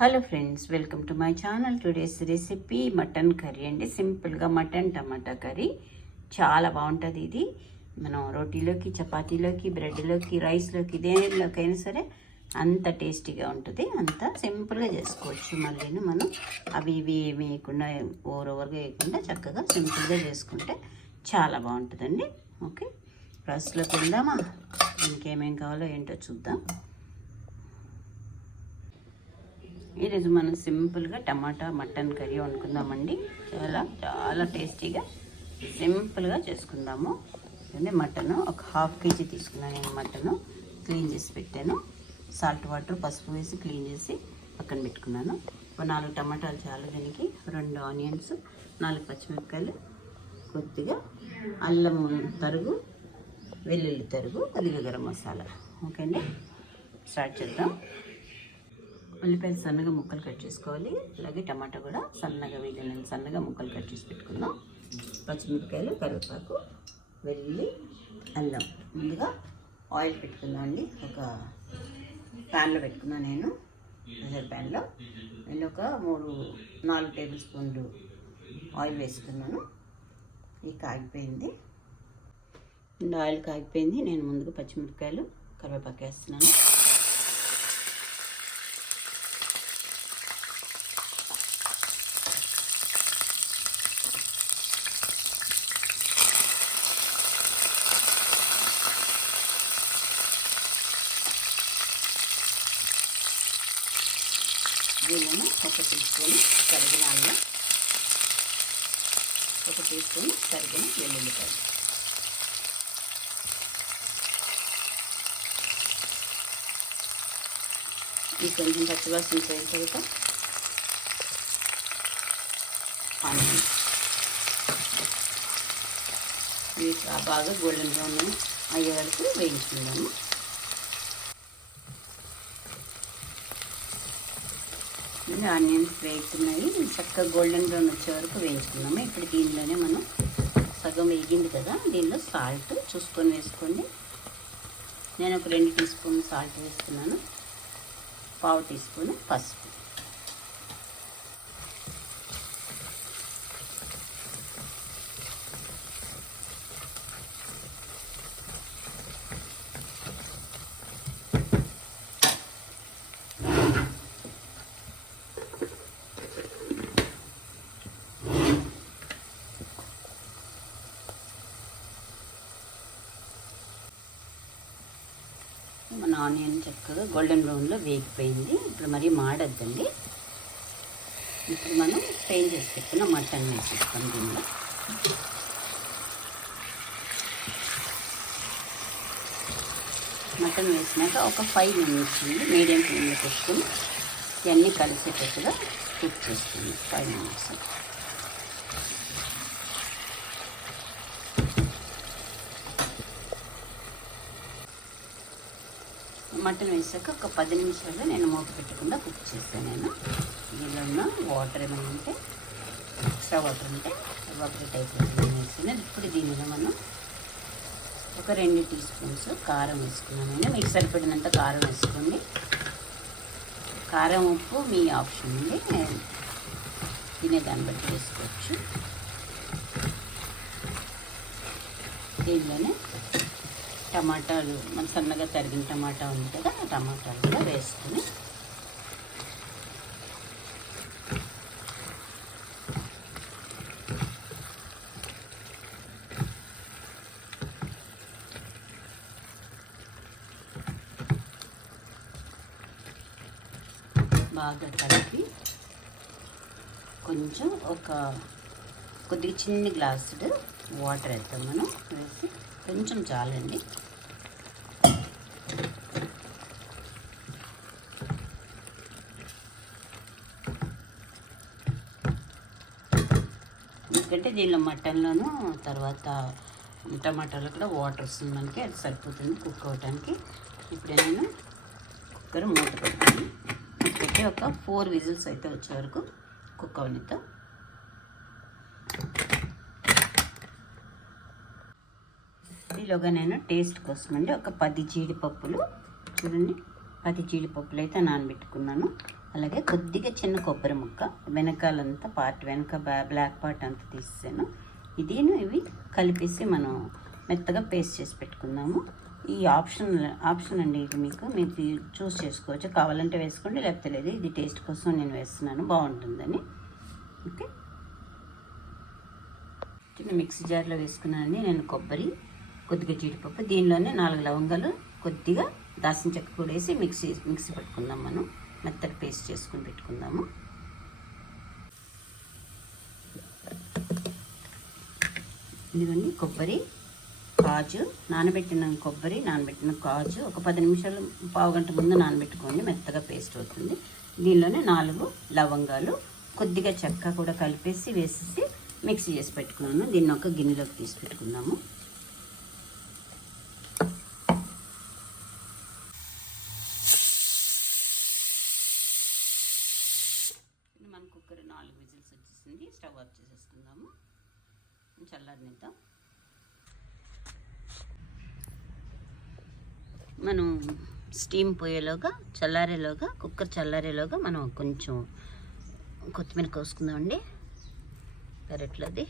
Hello friends welcome to my channel today's recipe mutton curry అండి. సింపుల్గా mutton టమాటా curry చాలా బాగుంటుంది ఇది. మనం రోటీలోకి చపాతీలోకి బ్రెడ్లోకి రైస్లోకి దేనిలోకైనా సరే అంత టేస్టీగా ఉంటుంది. అంత సింపుల్గా చేసుకోవచ్చు. మళ్ళీ మనం అవి ఇవి ఏమి వేయకుండా ఓవర్ ఓవర్గా వేయకుండా చక్కగా సింపుల్గా చేసుకుంటే చాలా బాగుంటుందండి. ఓకే ప్రాసెస్లోకి వెళ్దామా? ఇంకేమేం కావాలో ఏంటో చూద్దాం. ఈరోజు మనం సింపుల్గా టమాటా మటన్ కర్రీ వండుకుందామండి. చాలా చాలా టేస్టీగా సింపుల్గా చేసుకుందాము. అంటే మటను ఒక హాఫ్ కేజీ తీసుకున్నాను నేను మటను. క్లీన్ చేసి పెట్టాను. సాల్ట్ వాటర్ పసుపు వేసి క్లీన్ చేసి పక్కన పెట్టుకున్నాను. ఒక నాలుగు టమాటాలు చాలు దీనికి. రెండు ఆనియన్స్ నాలుగు పచ్చిమిరపకాయలు కొద్దిగా అల్లం తరుగు వెల్లుల్లి తరుగు కొద్దిగా గరం మసాలా. ఓకే అండి స్టార్ట్ చేద్దాం. ఉల్లిపాయలు సన్నగా ముక్కలు కట్ చేసుకోవాలి. అలాగే టమాటా కూడా సన్నగా వీలైనంత సన్నగా ముక్కలు కట్ చేసి పెట్టుకుందాం. పచ్చిమిరపకాయలు కరివేపాకు వెల్లుల్లి అల్లం. ముందుగా ఆయిల్ పెట్టుకుందాం అండి. ఒక ప్యాన్లో పెట్టుకున్నాను నేను. ప్రెషర్ ప్యాన్లో. నేను ఒక మూడు నాలుగు టేబుల్ స్పూన్లు ఆయిల్ వేసుకున్నాను. ఇది కాగిపోయింది. ఆయిల్ కాగిపోయింది. నేను ముందుగా పచ్చిమిరపకాయలు కరివేపాకు వేస్తున్నాను. ఒక టీ స్పూన్ కరిగిన అల్లం ఒక టీ స్పూన్ కరిగిన వెల్లుల్లిపాయలు ఇది కొంచెం పచ్చివాసన పోయిన తర్వాత ఆనియన్ ఇవి బాగా గోల్డెన్ బ్రౌన్ అయ్యే వరకు వేయించుకుందాము ఇది ఆనియన్స్ వేగుతున్నాయి. చక్కగా గోల్డెన్ బ్రౌన్ వచ్చే వరకు వేయించుకున్నాము ఇప్పుడు దీనిలోనే మనం సగం వేగింది కదా దీనిలో సాల్ట్ చూసుకొని వేసుకోండి. నేను ఒక రెండు టీ స్పూన్ సాల్ట్ వేస్తున్నాను. పావు టీ స్పూన్ పసుపు మన ఆనియన్ చక్కగా గోల్డెన్ బ్రౌన్లో వేగిపోయింది. ఇప్పుడు మరీ మాడద్దండి. ఇప్పుడు మనం ఫ్రై చేసి పెట్టుకున్న మటన్ వేసేస్తాం దీనిలో మటన్ వేసినాక ఒక ఫైవ్ మినిట్స్ అండి మీడియం ఫ్లేమ్లో పెట్టుకుని ఇవన్నీ కలిసేటట్టుగా కుక్ చేస్తుంది ఫైవ్ మినిట్స్ మటన్ వేసాక ఒక పది నిమిషాలు నేను మూత పెట్టకుండా కుక్ చేస్తాను నేను. దీనిలో ఉన్న వాటర్ ఏమైనా ఉంటే ఎక్స్ట్రా వాటర్ ఉంటే వాటర్ టైప్ వేసుకుని ఇప్పుడు దీనిలో మనం ఒక రెండు టీ స్పూన్స్ కారం వేసుకున్నాను నేను. మీకు సరిపడినంత కారం వేసుకోండి. కారం ఉప్పు మీ ఆప్షన్ అండి తినేదాన్ని బట్టి వేసుకోవచ్చు. దీనిలోనే టమాటాలు మన సన్నగా తరిగిన టమాటా ఉంది కదా ఆ టమాటాలు కూడా వేసుకుని బాగా కలిపి కొంచెం ఒక కొద్దిగా చిన్న గ్లాసుడు వాటర్ వేద్దాం మనం వేసి కొంచెం చాలండి. ఎందుకంటే దీనిలో మటన్లోను తర్వాత టమాటాలో కూడా వాటర్ వస్తుంది మనకి అది సరిపోతుంది కుక్ అవ్వడానికి ఇప్పుడు నేను కుక్కర్ మూత పెడతాను. పెట్టి ఒక ఫోర్ విజిల్స్ అయితే వచ్చే వరకు కుక్ అవనిద్దాం ఈలోగా నేను టేస్ట్ కోసం అండి ఒక పది జీడిపప్పులు చూడండి పది జీడిపప్పులు అయితే నానబెట్టుకున్నాను. అలాగే కొద్దిగా చిన్న కొబ్బరి ముక్క వెనకాలంతా పార్ట్ వెనక బ్లాక్ పార్ట్ అంతా తీసేసాను. ఇదేను ఇవి కలిపేసి మనం మెత్తగా పేస్ట్ చేసి పెట్టుకుందాము. ఈ ఆప్షన్ ఆప్షన్ అండి ఇది మీకు. మీరు చూస్ చేసుకోవచ్చు. కావాలంటే వేసుకోండి లేకపోతే లేదు. ఇది టేస్ట్ కోసం నేను వేస్తున్నాను. బాగుంటుందని. ఓకే చిన్న మిక్సీ జార్లో వేసుకున్నానండి నేను కొబ్బరి. కొద్దిగా జీడిపప్పు దీనిలోనే నాలుగు లవంగాలు కొద్దిగా దాసిన చెక్క కూడా వేసి మిక్సీ మిక్సీ పెట్టుకుందాం మనం. మెత్తగా పేస్ట్ చేసుకుని పెట్టుకుందాము. ఇదిగోండి కొబ్బరి కాజు నానబెట్టిన కొబ్బరి నానబెట్టిన కాజు. ఒక పది నిమిషాలు పావు గంట ముందు నానబెట్టుకోండి మెత్తగా పేస్ట్ అవుతుంది. దీనిలోనే నాలుగు లవంగాలు కొద్దిగా చెక్క కూడా కలిపేసి వేసేసి మిక్సీ చేసి పెట్టుకున్నాను. దీన్ని ఒక గిన్నెలోకి తీసి పెట్టుకుందాము మన కుక్కర్ నాలుగు విజిల్స్ వచ్చేసింది. స్టవ్ ఆఫ్ చేసేసుకుందాము. చల్లారనిద్దాం. మనం స్టీమ్ పోయేలోగా చల్లారేలోగా కుక్కర్ చల్లారేలోగా మనం కొంచెం కొత్తిమీర కోసుకుందామండి. పెరట్లోది.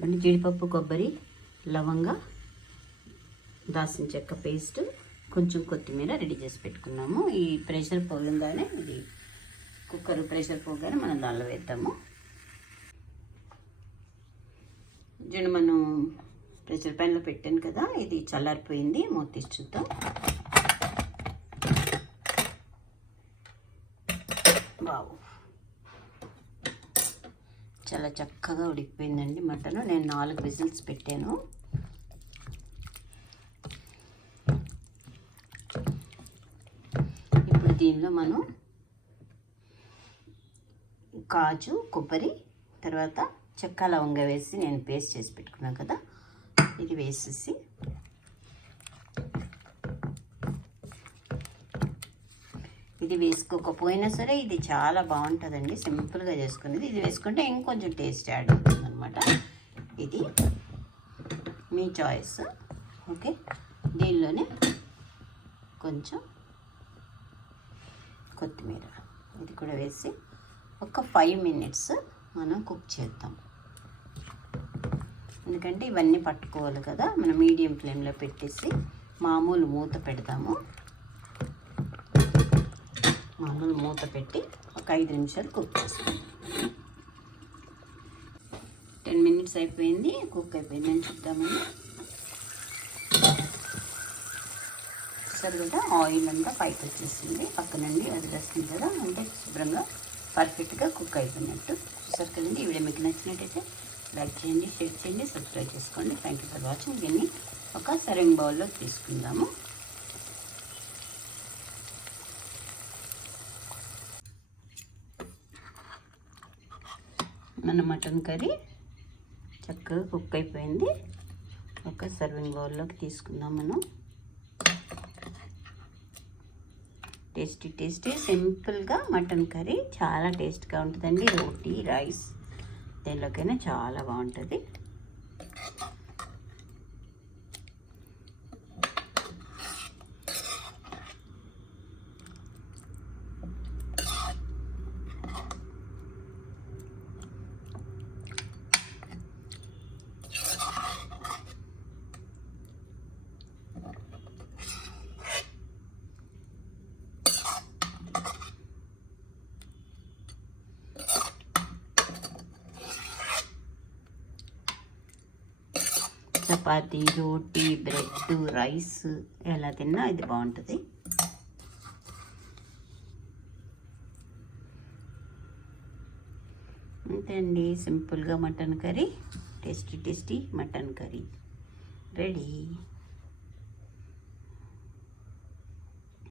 మళ్ళీ జీడిపప్పు కొబ్బరి లవంగ దాసిన చెక్క పేస్ట్ కొంచెం కొత్తిమీర రెడీ చేసి పెట్టుకున్నాము. ఈ ప్రెషర్ పోగంగానే ఇది కుక్కర్ ప్రెషర్ పోగానే మనం దానిలో వేద్దాము. చూడండి మనం ప్రెషర్ ప్యాన్లో పెట్టాను కదా ఇది చల్లారిపోయింది. మూత చూద్దాం. బావు చాలా చక్కగా ఉడికిపోయిందండి మటన్. నేను నాలుగు విజిల్స్ పెట్టాను. ఇప్పుడు దీనిలో మనం కాజు కొబ్బరి తర్వాత చెక్క లవంగ వేసి నేను పేస్ట్ చేసి పెట్టుకున్నాను కదా. ఇది వేసేసి ఇది వేసుకోకపోయినా సరే ఇది చాలా బాగుంటుందండి. సింపుల్గా చేసుకునేది. ఇది వేసుకుంటే ఇంకొంచెం టేస్ట్ యాడ్ అవుతుంది అనమాట ఇది మీ చాయిస్ ఓకే దీనిలోనే కొంచెం కొత్తిమీర ఇది కూడా వేసి ఒక ఫైవ్ మినిట్స్ మనం కుక్ చేద్దాం. ఎందుకంటే ఇవన్నీ పట్టుకోవాలి కదా. మనం మీడియం ఫ్లేమ్లో పెట్టేసి మామూలు మూత పెడతాము మామూలు మూత పెట్టి ఒక ఐదు నిమిషాలు కుక్ చేసుకోండి టెన్ మినిట్స్ అయిపోయింది కుక్ అయిపోయింది. అని చూద్దామండి? సరే కదా ఆయిల్ అంతా పైకి వచ్చేసింది. పక్కనండి అది వస్తుంది కదా అంటే శుభ్రంగా పర్ఫెక్ట్గా కుక్ అయిపోయినట్టు. చూసారు కదండి ఈ వీడియో మీకు నచ్చినట్టయితే లైక్ చేయండి షేర్ చేయండి సబ్స్క్రైబ్ చేసుకోండి. థ్యాంక్ యూ ఫర్ వాచింగ్ దీన్ని ఒక సరింగ్ బౌల్లో తీసుకుందాము. మన మటన్ కర్రీ చక్కగా కుక్ అయిపోయింది. ఒక సర్వింగ్ బౌల్లోకి తీసుకుందాం మనం. టేస్టీ టేస్టీ సింపుల్గా మటన్ కర్రీ చాలా టేస్ట్గా ఉంటుందండి. రోటీ రైస్ దేనిలోకైనా చాలా బాగుంటుంది. చపాతి రోటీ బ్రెడ్ రైస్ ఎలా తిన్నా ఇది బాగుంటుంది. అంతే అండి సింపుల్గా mutton curry tasty tasty mutton curry. Ready.